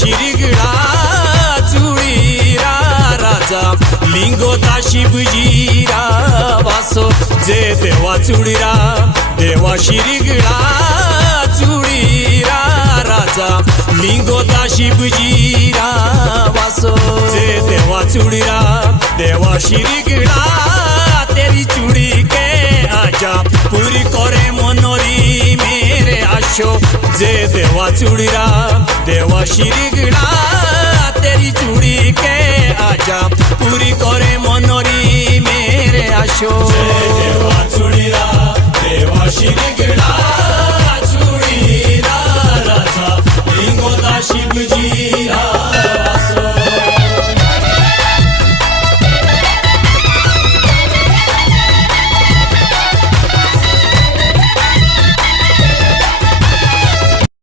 शिरगळा चुडीरा राजा लिंगोता शिवजीरा वासो जे देवा चुडीरा देवा शिरगळा चुडीरा राजा लिंगोता शिवजीरा वासो जे देवा चुडीरा देवा शिरगळा तेरी चूड़ी के आजा पूरी करे मनोरी मेरे आशो जे देवा चूड़ीरा देवा शिरगळा तेरी चूड़ी के आजा पूरी करे मनोरी मेरे आशो जे देवा चूड़ीरा देवा शिरगळा